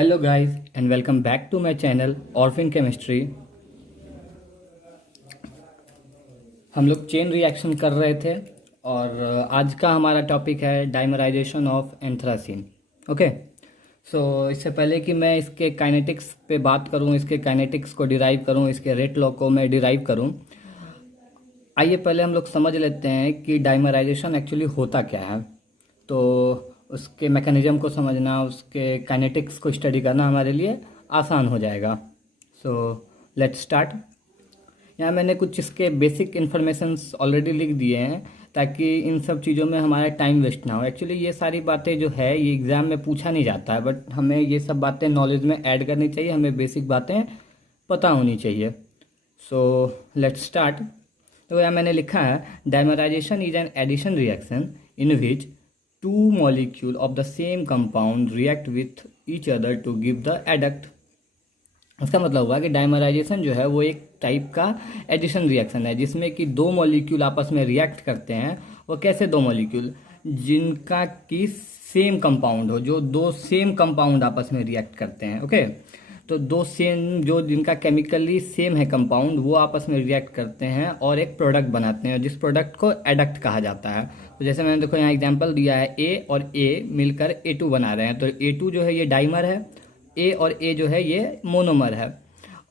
Hello guys and welcome back to my channel ऑर्फिन chemistry. हम लोग चेन रिएक्शन कर रहे थे और आज का हमारा टॉपिक है डाइमराइजेशन ऑफ एंथ्रासीन। ओके, सो इससे पहले कि मैं इसके काइनेटिक्स पे बात करूं, इसके काइनेटिक्स को डिराइव करूं, इसके रेट लॉ को मैं डिराइव करूं, आइए पहले हम लोग समझ लेते हैं कि डाइमराइजेशन एक्चुअली होता क्या है। तो उसके मैकेनिज्म को समझना, उसके काइनेटिक्स को स्टडी करना हमारे लिए आसान हो जाएगा। सो लेट्स स्टार्ट। यहाँ मैंने कुछ इसके बेसिक इन्फॉर्मेशंस ऑलरेडी लिख दिए हैं ताकि इन सब चीज़ों में हमारा टाइम वेस्ट ना हो। एक्चुअली ये सारी बातें जो है ये एग्ज़ाम में पूछा नहीं जाता है, बट हमें ये सब बातें नॉलेज में ऐड करनी चाहिए, हमें बेसिक बातें पता होनी चाहिए। So let's start. तो यहाँ मैंने लिखा है dimerisation is an addition reaction in which two molecule of the same compound react with each other to give the adduct. इसका मतलब हुआ कि डाइमराइजेशन जो है वो एक टाइप का एडिशन रिएक्शन है जिसमें कि दो मॉलिक्यूल आपस में रिएक्ट करते हैं। वो कैसे दो मॉलिक्यूल? जिनका कि सेम कंपाउंड हो, जो दो सेम कंपाउंड आपस में रिएक्ट करते हैं। ओके, तो दो सेम जो जिनका केमिकली सेम है कंपाउंड वो आपस में रिएक्ट करते हैं और एक प्रोडक्ट बनाते हैं, जिस प्रोडक्ट को एडक्ट कहा जाता है। तो जैसे मैंने देखो यहाँ एग्जांपल दिया है, ए और ए मिलकर A2 बना रहे हैं। तो A2 जो है ये डाइमर है, ए और ए जो है ये मोनोमर है।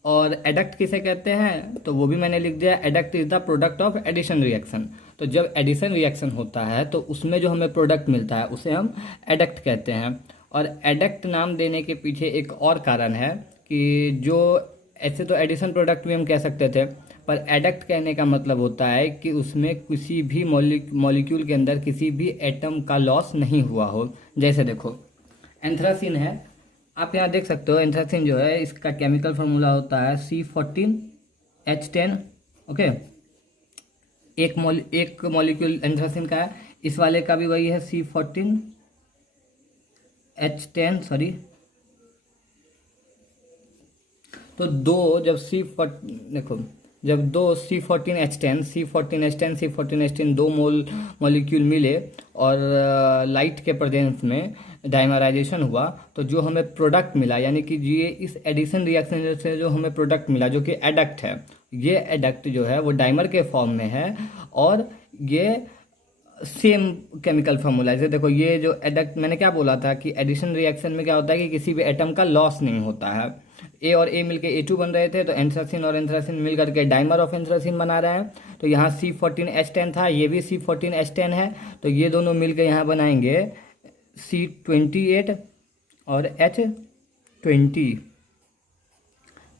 और एडक्ट किसे कहते हैं तो वो भी मैंने लिख दिया, adduct is the product of addition reaction. तो जब एडिशन रिएक्शन होता है तो उसमें जो हमें प्रोडक्ट मिलता है उसे हम एडक्ट कहते हैं। और एडक्ट नाम देने के पीछे एक और कारण है कि जो ऐसे तो एडिशन प्रोडक्ट भी हम कह सकते थे, पर एडक्ट कहने का मतलब होता है कि उसमें किसी भी मॉलिक्यूल के अंदर किसी भी एटम का लॉस नहीं हुआ हो। जैसे देखो एंथ्रासीन है, आप यहाँ देख सकते हो एंथ्रासीन जो है इसका केमिकल फार्मूला होता है C14H10। ओके, एक मॉलिक्यूल एंथ्रासीन का है, इस वाले का भी वही है C14H10 सॉरी। तो दो जब देखो जब दो C14H10 दो मॉलिक्यूल मिले और लाइट के प्रेजेंस में डाइमराइजेशन हुआ तो जो हमें प्रोडक्ट मिला, यानी कि ये इस एडिशन रिएक्शन से जो हमें प्रोडक्ट मिला जो कि एडक्ट है, ये एडक्ट जो है वो डाइमर के फॉर्म में है और ये सेम केमिकल फार्मूला है। देखो ये जो एडक्ट मैंने क्या बोला था कि एडिशन रिएक्शन में क्या होता है कि किसी भी एटम का लॉस नहीं होता है। ए और ए मिलके A2 बन रहे थे, तो एंथ्रासीन और एंथ्रासीन मिल करके डाइमर ऑफ एंथ्रासीन बना रहे हैं। तो यहाँ C14H10 था, ये भी C14H10 है, तो ये दोनों मिलकर यहाँ बनाएंगे C28 और H20।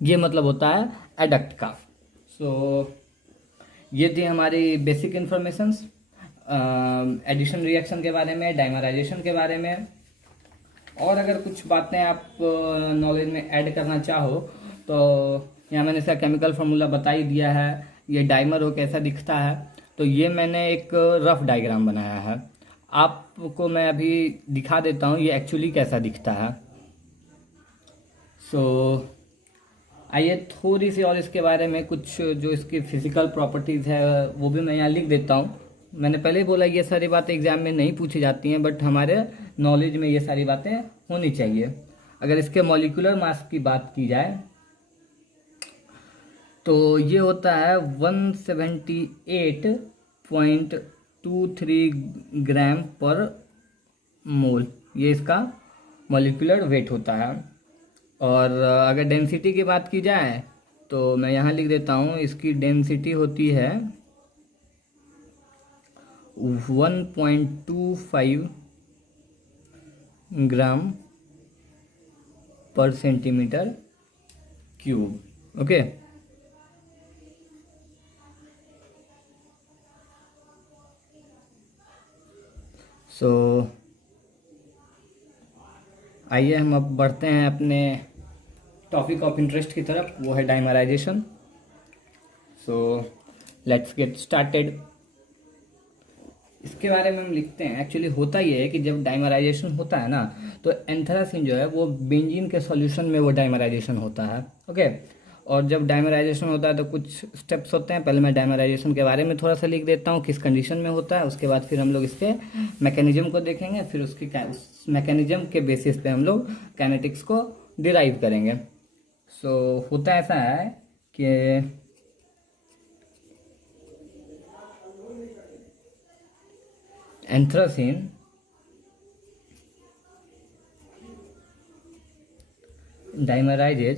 ये मतलब होता है एडक्ट का। सो ये थी हमारी बेसिक इन्फॉर्मेशंस एडिशन रिएक्शन के बारे में, डाइमराइजेशन के बारे में। और अगर कुछ बातें आप नॉलेज में ऐड करना चाहो तो यहाँ मैंने इसका केमिकल फार्मूला बता ही दिया है। ये डाइमर हो कैसा दिखता है, तो ये मैंने एक रफ डायग्राम बनाया है, आपको मैं अभी दिखा देता हूँ ये एक्चुअली कैसा दिखता है। सो आइए थोड़ी सी और इसके बारे में कुछ जो इसकी फिजिकल प्रॉपर्टीज़ है वो भी मैं यहाँ लिख देता हूँ। मैंने पहले ही बोला ये सारी बातें एग्जाम में नहीं पूछी जाती हैं, बट हमारे नॉलेज में ये सारी बातें होनी चाहिए। अगर इसके मॉलिक्यूलर मास की बात की जाए तो ये होता है 178.23 ग्राम पर मोल, ये इसका मॉलिक्यूलर वेट होता है। और अगर डेंसिटी की बात की जाए तो मैं यहाँ लिख देता हूँ, इसकी डेंसिटी होती है 1.25 ग्राम पर सेंटीमीटर क्यूब। ओके, सो आइए हम अब बढ़ते हैं अपने टॉपिक ऑफ इंटरेस्ट की तरफ, वो है dimerisation. So let's get started. इसके बारे में हम लिखते हैं, एक्चुअली होता ये है कि जब डाइमराइजेशन होता है ना तो एंथ्रासीन जो है वो बेंजीन के सॉल्यूशन में वो डाइमराइजेशन होता है। ओके, और जब डायमराइजेशन होता है तो कुछ स्टेप्स होते हैं। पहले मैं डायमराइजेशन के बारे में थोड़ा सा लिख देता हूँ, किस कंडीशन में होता है। उसके बाद फिर हम लोग इसके मैकेनिज्म को देखेंगे, फिर उस मैकेनिज्म के बेसिस पे हम लोग काइनेटिक्स को डिराइव करेंगे। होता ऐसा है कि anthracene dimerizes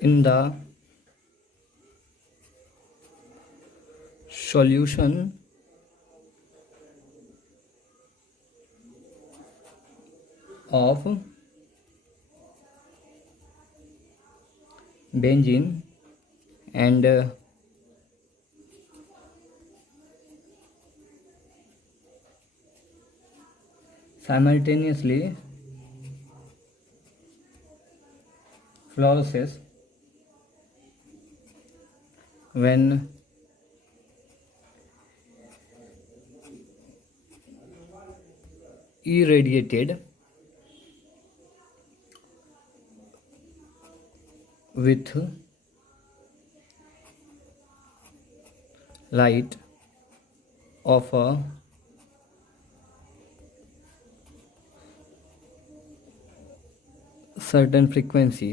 in the solution of benzene and simultaneously fluoresces when irradiated with light of a certain frequency,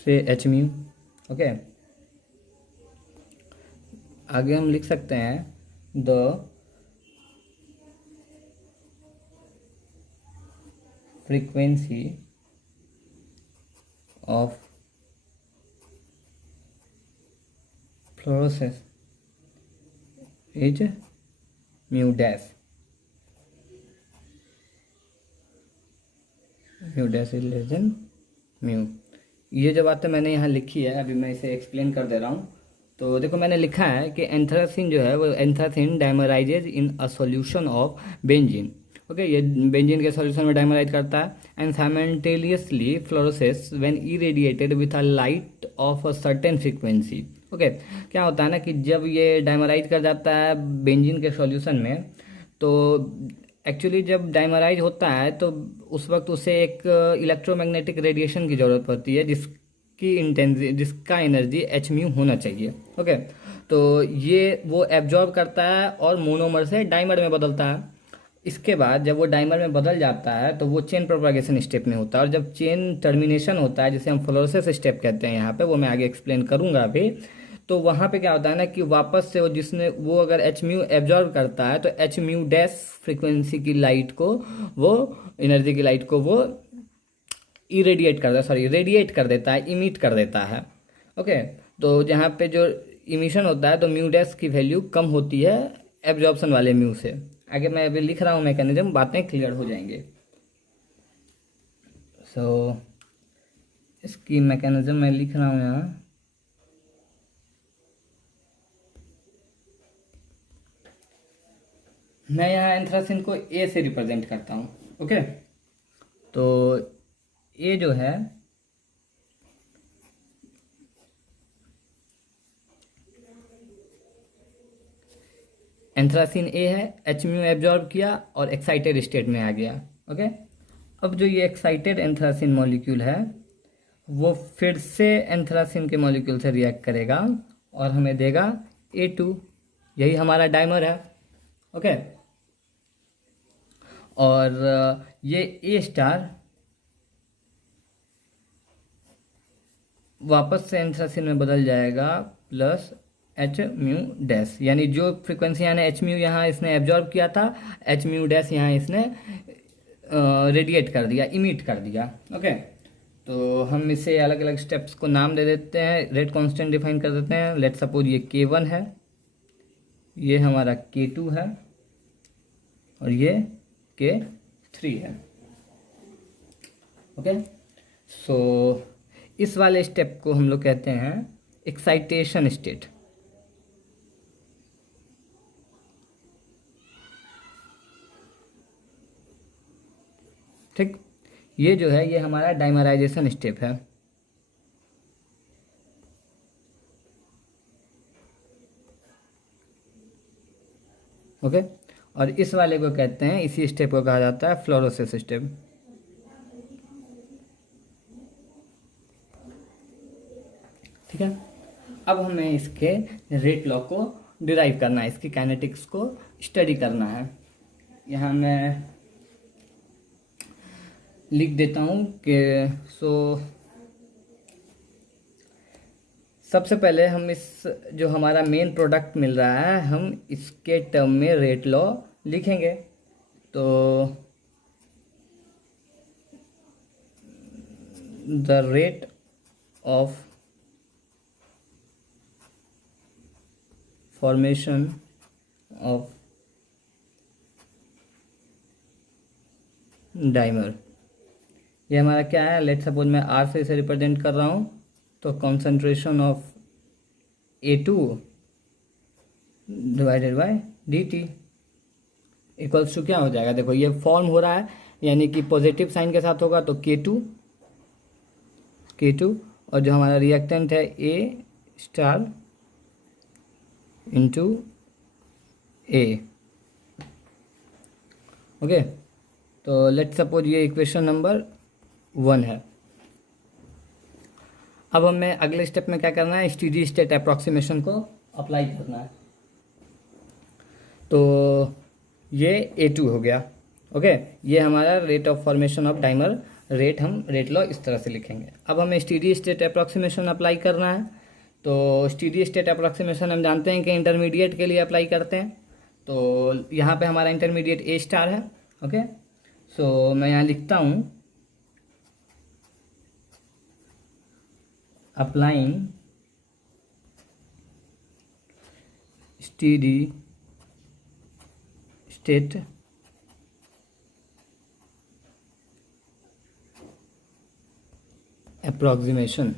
say h mu। Okay, आगे हम लिख सकते हैं the frequency of fluorescence is mu dash। mu dash is less than mu। ये जो बातें मैंने यहाँ लिखी है, अभी मैं इसे एक्सप्लेन कर दे रहा हूँ। तो देखो, मैंने लिखा है कि एंथ्रासीन जो है वो anthracene dimerises in a solution of benzene. Okay, ये बेंजीन के सॉल्यूशन में डायमराइज करता है। And simultaneously fluoresces when irradiated with a light of a certain frequency. Okay, क्या होता है ना कि जब ये डायमराइज कर जाता है बेंजीन के सॉल्यूशन में, तो एक्चुअली जब डायमराइज होता है तो उस वक्त उसे एक इलेक्ट्रोमैग्नेटिक रेडिएशन की ज़रूरत पड़ती है, जिसका एनर्जी एच म्यू होना चाहिए। ओके, तो ये वो एब्जॉर्ब करता है और मोनोमर से डाइमर में बदलता है। इसके बाद जब वो डाइमर में बदल जाता है तो वो चेन प्रोपागेशन स्टेप में होता है, और जब चेन टर्मिनेशन होता है, जिसे हम फ्लोरोसेस स्टेप कहते हैं यहाँ पे, वो मैं आगे एक्सप्लेन करूँगा अभी। तो वहाँ पे क्या होता है ना कि वापस से वो अगर एच म्यू एब्जॉर्व करता है तो एच म्यू डैश फ्रिक्वेंसी की लाइट को, वो एनर्जी की लाइट को वो रेडिएट कर देता है, इमिट कर देता है। ओके, तो जहाँ पे जो इमिशन होता है तो म्यू डैश की वैल्यू कम होती है एब्जॉर्प्शन वाले म्यू से। आगे मैं अभी लिख रहा हूँ मैकेनिज्म, बातें क्लियर हो जाएंगे। इसकी मैकेनिज्म मैं लिख रहा हूँ यहाँ। मैं यहाँ एंथ्रासिन को ए से रिप्रेजेंट करता हूँ। ओके, तो ए जो है एंथ्रासिन ए है, एच म्यू एब्जॉर्ब किया और एक्साइटेड स्टेट में आ गया। ओके, अब जो ये एक्साइटेड एंथ्रासिन मॉलिक्यूल है वो फिर से एंथ्रासिन के मॉलिक्यूल से रिएक्ट करेगा और हमें देगा A2। यही हमारा डाइमर है। ओके, और ये ए स्टार वापस से एंथ्रासिन में बदल जाएगा प्लस एच म्यू डैश, यानी जो फ्रीक्वेंसी यानी एच म्यू यहाँ इसने एब्जॉर्ब किया था, एच म्यू डैश यहाँ इसने रेडिएट कर दिया, इमिट कर दिया। ओके, तो हम इसे अलग अलग स्टेप्स को नाम दे देते हैं, रेट कांस्टेंट डिफाइन कर देते हैं। लेट सपोज ये K1 है, ये हमारा K2 है और ये K3 है। ओके, इस वाले स्टेप को हम लोग कहते हैं एक्साइटेशन स्टेट। ठीक, ये जो है ये हमारा डाइमराइजेशन स्टेप है। ओके, और इस वाले को कहते हैं, इसी स्टेप को कहा जाता है फ्लोरोसेस स्टेप। ठीक है। अब हमें इसके रेट लॉ को डिराइव करना है, इसकी काइनेटिक्स को स्टडी करना है। यहाँ मैं लिख देता हूँ कि सबसे पहले हम इस जो हमारा मेन प्रोडक्ट मिल रहा है हम इसके टर्म में रेट लॉ लिखेंगे। तो the rate of formation of dimer, ये हमारा क्या है, लेट सपोज मैं आर से इसे रिप्रेजेंट कर रहा हूँ, तो concentration of A2 divided by dt equals to क्या हो जाएगा। देखो ये फॉर्म हो रहा है, यानी कि पॉजिटिव साइन के साथ होगा तो K2 और जो हमारा रिएक्टेंट है A star into A। Okay, तो लेट सपोज ये इक्वेशन नंबर 1 है। अब हमें अगले स्टेप में क्या करना है, स्टेडी स्टेट अप्रॉक्सीमेशन को अप्लाई करना है। तो ये A2 हो गया। ओके, ये हमारा rate of formation of dimer rate, हम रेट लॉ इस तरह से लिखेंगे। अब हमें स्टेडी स्टेट अप्रॉक्सीमेशन अप्लाई करना है। तो स्टेडी स्टेट अप्रॉक्सीमेशन हम जानते हैं कि इंटरमीडिएट के लिए अप्लाई करते हैं। तो यहाँ पे हमारा इंटरमीडिएट A स्टार है। ओके, सो मैं यहाँ लिखता हूँ applying steady state approximation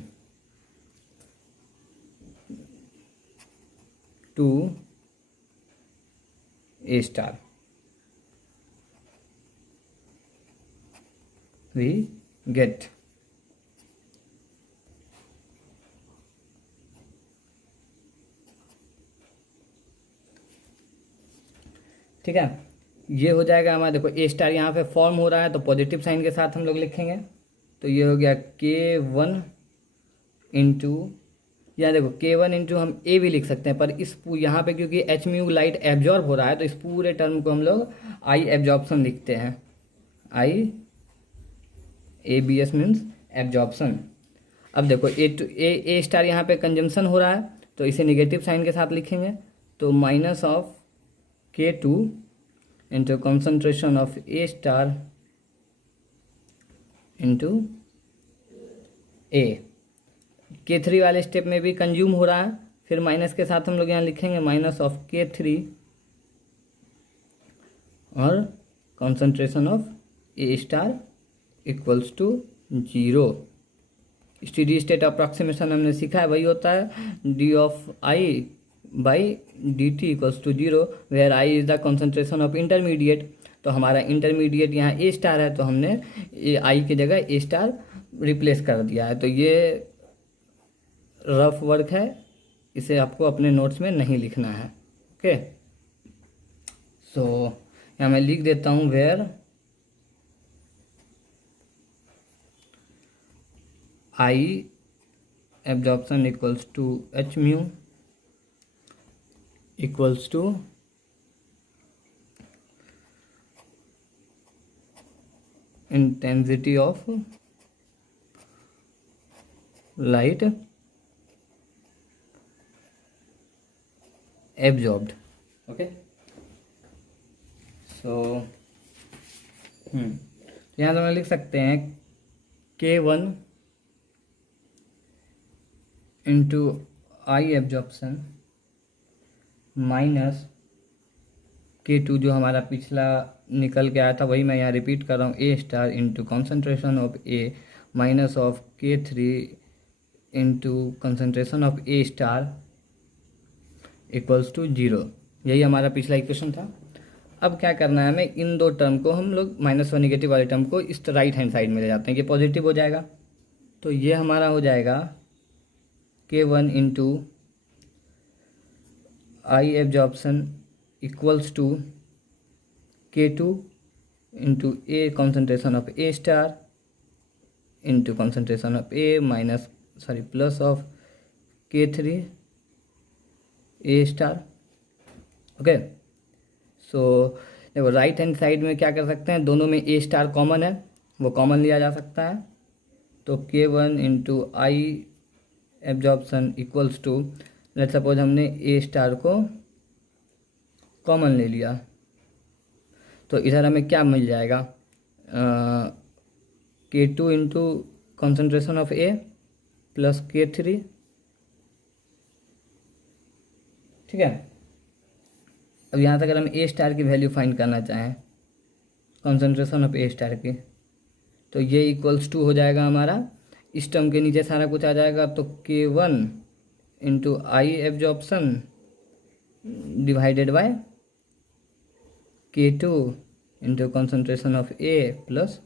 to A star, we get ठीक है। ये हो जाएगा हमारा, देखो A स्टार यहाँ पे फॉर्म हो रहा है तो पॉजिटिव साइन के साथ हम लोग लिखेंगे। तो ये हो गया K1 इंटू, यहाँ देखो K1 इंटू हम A भी लिख सकते हैं, पर इस यहाँ पे क्योंकि एच म्यू लाइट एब्जॉर्ब हो रहा है तो इस पूरे टर्म को हम लोग आई एब्जॉर्प्शन लिखते हैं। आई ABS मीन्स एब्जॉर्प्शन। अब देखो A स्टार यहाँ पे कंजम्पशन हो रहा है तो इसे निगेटिव साइन के साथ लिखेंगे। तो minus of K2 into concentration of A star into A। K3 वाले स्टेप में भी कंज्यूम हो रहा है, फिर माइनस के साथ हम लोग यहाँ लिखेंगे माइनस ऑफ K3 और concentration of A star equals to 0। Steady state approximation हमने सीखा है, वही होता है d of I by d t equals to 0, where I is the concentration of intermediate. तो हमारा इंटरमीडिएट यहाँ A स्टार है तो हमने आई की जगह A स्टार रिप्लेस कर दिया है। तो ये रफ वर्क है, इसे आपको अपने नोट्स में नहीं लिखना है। ओके, सो यहाँ मैं लिख देता हूँ where I absorption equals to h mu equals to intensity of light absorbed. Okay, so यहाँ तो हम लिख सकते हैं K1 into I absorption minus K2 जो हमारा पिछला निकल के आया था वही मैं यहाँ रिपीट कर रहा हूँ, A star into concentration of A minus of K3 into concentration of A star equals to 0। यही हमारा पिछला इक्वेशन था। अब क्या करना है, हमें इन दो टर्म को हम लोग माइनस वन निगेटिव वाले टर्म को इस राइट हैंड साइड में ले जाते हैं, ये पॉजिटिव हो जाएगा। तो ये हमारा हो जाएगा K1 into I absorption equals to K2 into A concentration of A star into concentration of A minus plus of K3 A*। Okay, so देखो राइट हैंड साइड में क्या कर सकते हैं, दोनों में A* कॉमन है, वो कॉमन लिया जा सकता है। तो K1 into I absorption equals to, let's suppose हमने A* को कॉमन ले लिया, तो इधर हमें क्या मिल जाएगा, K2 into concentration of A plus K3। ठीक है, अब यहाँ तक अगर हम A* की वैल्यू फाइंड करना चाहें, कॉन्सेंट्रेशन ऑफ A* की, तो ये इक्वल्स टू हो जाएगा हमारा, इस टर्म के नीचे सारा कुछ आ जाएगा, तो K1 into I absorption divided by K2 into concentration of A plus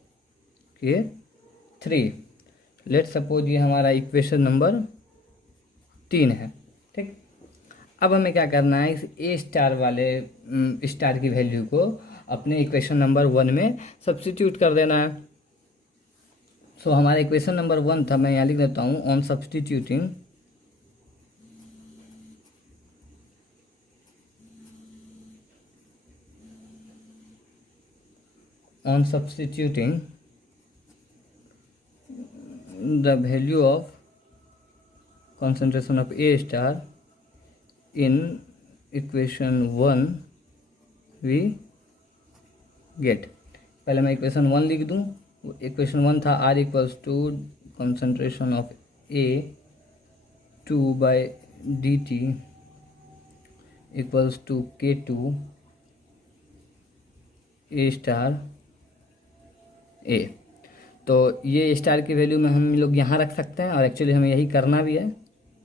K3। Let suppose ये हमारा इक्वेशन नंबर 3 है। ठीक, अब हमें क्या करना है, इस A* वाले स्टार की वैल्यू को अपने इक्वेशन नंबर 1 में सब्स्टिट्यूट कर देना है। सो हमारा इक्वेशन नंबर 1 था, मैं यहाँ लिख देता हूँ, on substituting the value of concentration of A* in equation 1 we get। पहले मैं इक्वेशन 1 लिख दूँ, इक्वेशन 1 था R equals to concentration of A2/dt equals to K2 A*। तो ये स्टार की वैल्यू में हम लोग यहाँ रख सकते हैं, और एक्चुअली हमें यही करना भी है।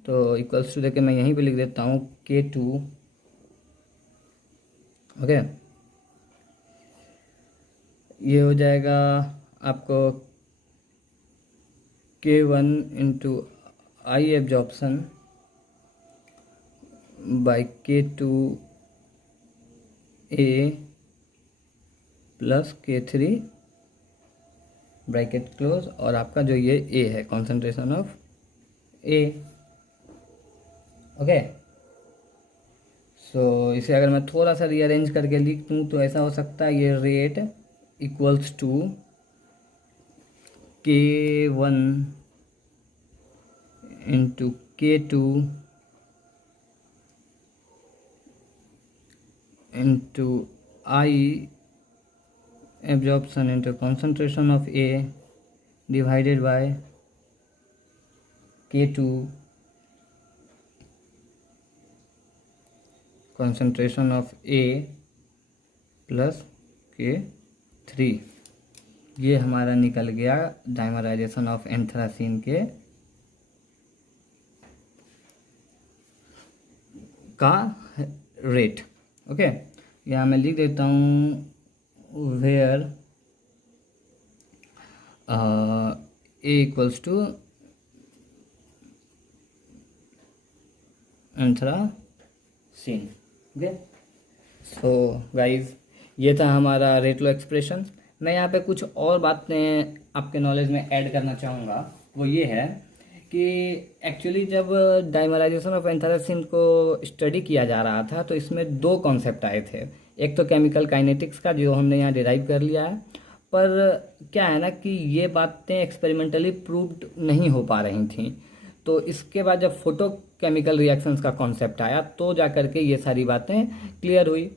तो इक्वल्स टू देके मैं यहीं पे लिख देता हूँ K2। ओके, ये हो जाएगा आपको K1 into I absorption by K2 A plus K3 bracket close, और आपका जो ये A है कॉन्सेंट्रेशन ऑफ A। ओके, सो इसे अगर मैं थोड़ा सा रीअरेंज करके लिख दूँ तो ऐसा हो सकता है, ये rate equals to K1 into K2 into I absorption into concentration of A divided by K2 concentration of A plus K3। ये हमारा निकल गया डाइमराइजेशन ऑफ एंथ्रासीन के का रेट। ओके, यहाँ मैं लिख देता हूँ where A equals to anthracene. Okay, so guys ये था हमारा रेट लॉ एक्सप्रेशन। मैं यहाँ पे कुछ और बातें आपके नॉलेज में ऐड करना चाहूँगा, वो ये है कि एक्चुअली जब डाइमराइजेशन ऑफ एंथ्रासीन को स्टडी किया जा रहा था तो इसमें दो कॉन्सेप्ट आए थे। एक तो केमिकल काइनेटिक्स का, जो हमने यहाँ डिराइव कर लिया है, पर क्या है ना कि ये बातें एक्सपेरिमेंटली प्रूव्ड नहीं हो पा रही थी। तो इसके बाद जब फोटो केमिकल रिएक्शंस का कॉन्सेप्ट आया तो जा करके ये सारी बातें क्लियर हुई।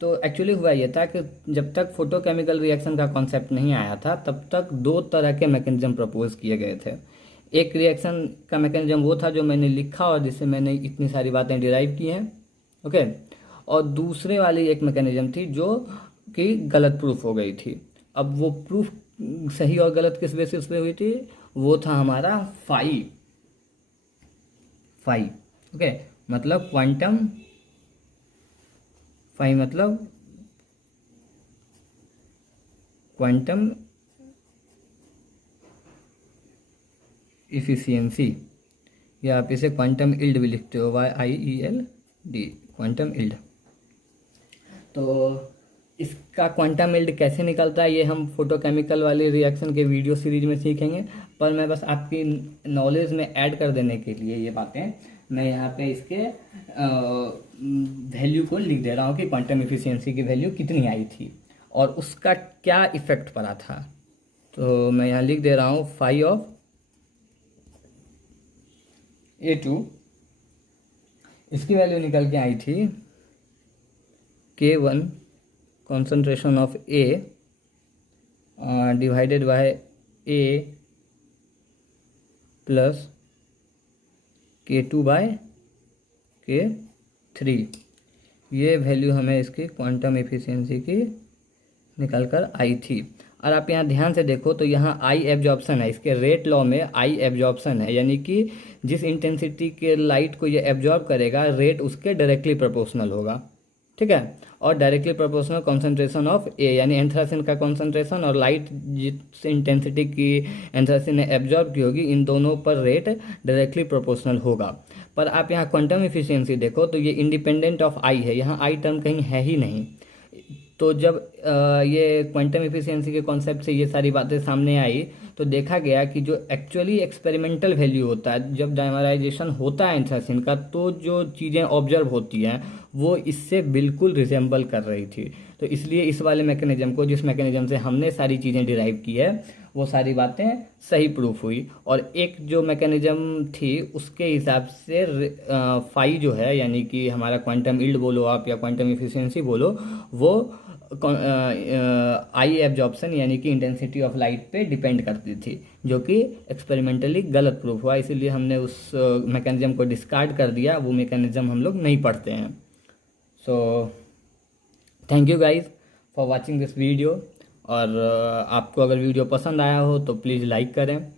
तो एक्चुअली हुआ ये था कि जब तक फोटो केमिकल रिएक्शन का कॉन्सेप्ट नहीं आया था तब तक दो तरह के मैकेनिज्म प्रपोज किए गए थे। एक रिएक्शन का मैकेनिज्म वो था जो मैंने लिखा और जिससे मैंने इतनी सारी बातें डिराइव की हैं। ओके, और दूसरे वाली एक मैकेनिज्म थी जो कि गलत प्रूफ हो गई थी। अब वो प्रूफ सही और गलत किस बेसिस पे हुई थी, वो था हमारा फाई। ओके, मतलब क्वांटम फाई मतलब क्वांटम इफिशियंसी, या आप इसे क्वांटम इल्ड भी लिखते हो, YIELD, क्वांटम इल्ड। तो इसका क्वांटम इल्ड कैसे निकलता है ये हम फोटोकेमिकल वाली रिएक्शन के वीडियो सीरीज में सीखेंगे, पर मैं बस आपकी नॉलेज में ऐड कर देने के लिए ये बातें मैं यहाँ पे इसके वैल्यू को लिख दे रहा हूँ कि क्वांटम एफिशिएंसी की वैल्यू कितनी आई थी और उसका क्या इफेक्ट पड़ा था। तो मैं यहाँ लिख दे रहा हूँ फाई ऑफ A2, इसकी वैल्यू निकल के आई थी K1 concentration of A divided by A plus K2 by K3। ये वैल्यू हमें इसकी क्वांटम एफिशिएंसी की निकल कर आई थी। और आप यहाँ ध्यान से देखो तो यहाँ आई एब्जॉर्प्शन है, इसके रेट लॉ में आई एब्जॉर्प्शन है, यानी कि जिस इंटेंसिटी के लाइट को ये एब्जॉर्ब करेगा रेट उसके डायरेक्टली प्रोपोर्शनल होगा, ठीक है। और डायरेक्टली प्रोपोर्शनल कॉन्सेंट्रेशन ऑफ ए, यानी एंथ्रासिन का कॉन्सेंट्रेशन और लाइट जिस इंटेंसिटी की एंथ्रासिन ने एब्जॉर्ब की होगी, इन दोनों पर रेट डायरेक्टली प्रोपोर्शनल होगा। पर आप यहाँ क्वांटम एफिशिएंसी देखो तो ये इंडिपेंडेंट ऑफ आई है, यहाँ आई टर्म कहीं है ही नहीं। तो जब ये क्वांटम एफिशिएंसी के कॉन्सेप्ट से ये सारी बातें सामने आई तो देखा गया कि जो एक्चुअली एक्सपेरिमेंटल वैल्यू होता है, जब डायमराइजेशन होता है एंथ्रासिन का, तो जो चीज़ें ऑब्जर्व होती हैं वो इससे बिल्कुल रिजेंबल कर रही थी। तो इसलिए इस वाले मैकेनिज्म को, जिस मैकेनिज्म से हमने सारी चीज़ें डिराइव की है, वो सारी बातें सही प्रूफ हुई। और एक जो मैकेनिज्म थी उसके हिसाब से फाई जो है, यानी कि हमारा क्वांटम यील्ड बोलो आप या क्वांटम एफिशिएंसी बोलो, वो आई एब्जॉर्प्शन यानी कि इंटेंसिटी ऑफ लाइट पे डिपेंड करती थी, जो कि एक्सपेरिमेंटली गलत प्रूफ हुआ। इसीलिए हमने उस मैकेनिज्म को डिस्कार्ड कर दिया, वो मैकेनिज्म हम लोग नहीं पढ़ते हैं। So thank you guys for watching this video. और आपको अगर वीडियो पसंद आया हो तो प्लीज़ लाइक करें,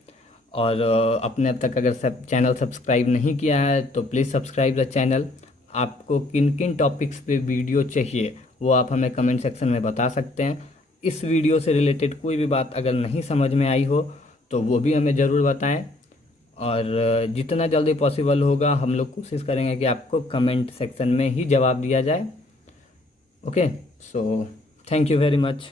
और अपने अब तक अगर चैनल सब्सक्राइब नहीं किया है तो प्लीज़ सब्सक्राइब द चैनल। आपको किन किन टॉपिक्स पे वीडियो चाहिए वो आप हमें कमेंट सेक्शन में बता सकते हैं। इस वीडियो से रिलेटेड कोई भी बात अगर नहीं समझ में आई हो तो वो भी हमें ज़रूर बताएं, और जितना जल्दी पॉसिबल होगा हम लोग कोशिश करेंगे कि आपको कमेंट सेक्शन में ही जवाब दिया जाए। Okay, so thank you very much.